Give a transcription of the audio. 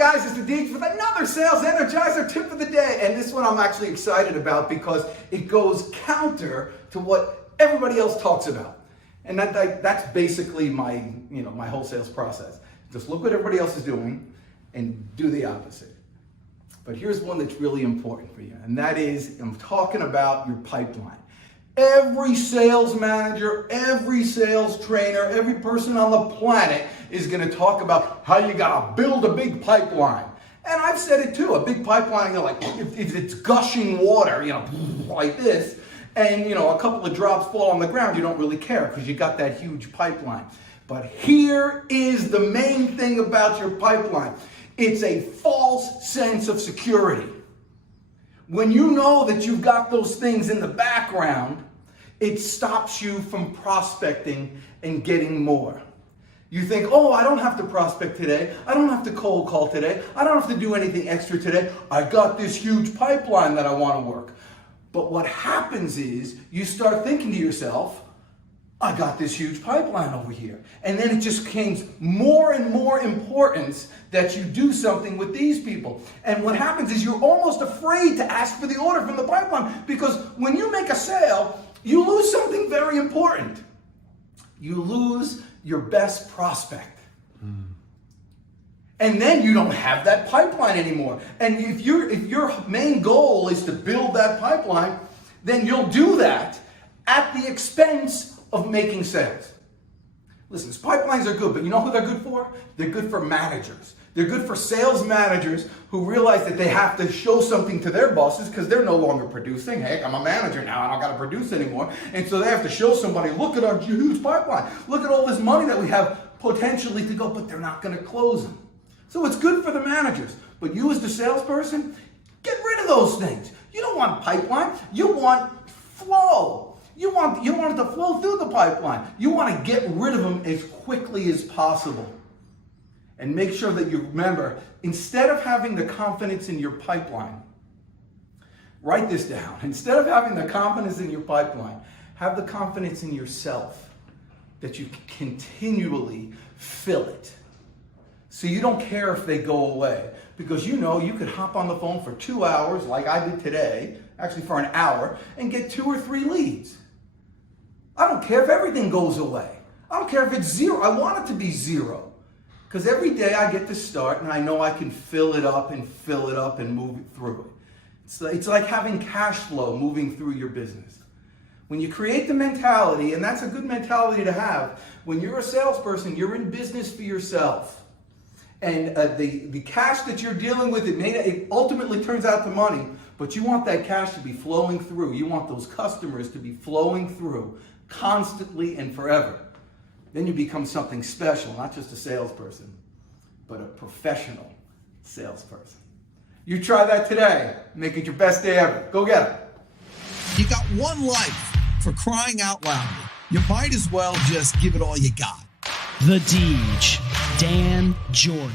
guys, it's the Deej with another Sales Energizer tip of the day. And this one I'm actually excited about because it goes counter to what everybody else talks about. And that's basically my whole sales process. Just look what everybody else is doing and do the opposite. But here's one that's really important for you, and that is, I'm talking about your pipeline. Every sales manager, every sales trainer, every person on the planet is going to talk about how you got to build a big pipeline. And I've said it too, a big pipeline, like if it's gushing water, like this, and a couple of drops fall on the ground, you don't really care because you got that huge pipeline. But here is the main thing about your pipeline. It's a false sense of security. When you know that you've got those things in the background, it stops you from prospecting and getting more. You think, oh, I don't have to prospect today. I don't have to cold call today. I don't have to do anything extra today. I got this huge pipeline that I want to work. But what happens is you start thinking to yourself, I got this huge pipeline over here. And then it just gains more and more importance that you do something with these people. And what happens is you're almost afraid to ask for the order from the pipeline, because when you make a sale, you lose something very important. You lose your best prospect. And then you don't have that pipeline anymore. And if your main goal is to build that pipeline, then you'll do that at the expense of making sales. Listen, pipelines are good, but you know who they're good for? They're good for managers. They're good for sales managers who realize that they have to show something to their bosses because they're no longer producing. Heck, I'm a manager now, I don't got to produce anymore. And so they have to show somebody, look at our huge pipeline. Look at all this money that we have potentially to go, but they're not going to close them. So it's good for the managers. But you as the salesperson, get rid of those things. You don't want pipeline. You want flow. You want it to flow through the pipeline. You want to get rid of them as quickly as possible. And make sure that you remember, instead of having the confidence in your pipeline, write this down. Instead of having the confidence in your pipeline, have the confidence in yourself that you continually fill it. So you don't care if they go away, because you could hop on the phone for 2 hours like I did today, actually for an hour, and get 2 or 3 leads. I don't care if everything goes away. I don't care if it's 0. I want it to be 0. Because every day I get to start and I know I can fill it up and move it through it. It's like having cash flow moving through your business. When you create the mentality, and that's a good mentality to have, when you're a salesperson, you're in business for yourself. And the cash that you're dealing with, it ultimately turns out to money, but you want that cash to be flowing through. You want those customers to be flowing through constantly and forever. Then you become something special, not just a salesperson, but a professional salesperson. You try that today. Make it your best day ever. Go get it. You got one life, for crying out loud. You might as well just give it all you got. The Deej, Dan Jordan.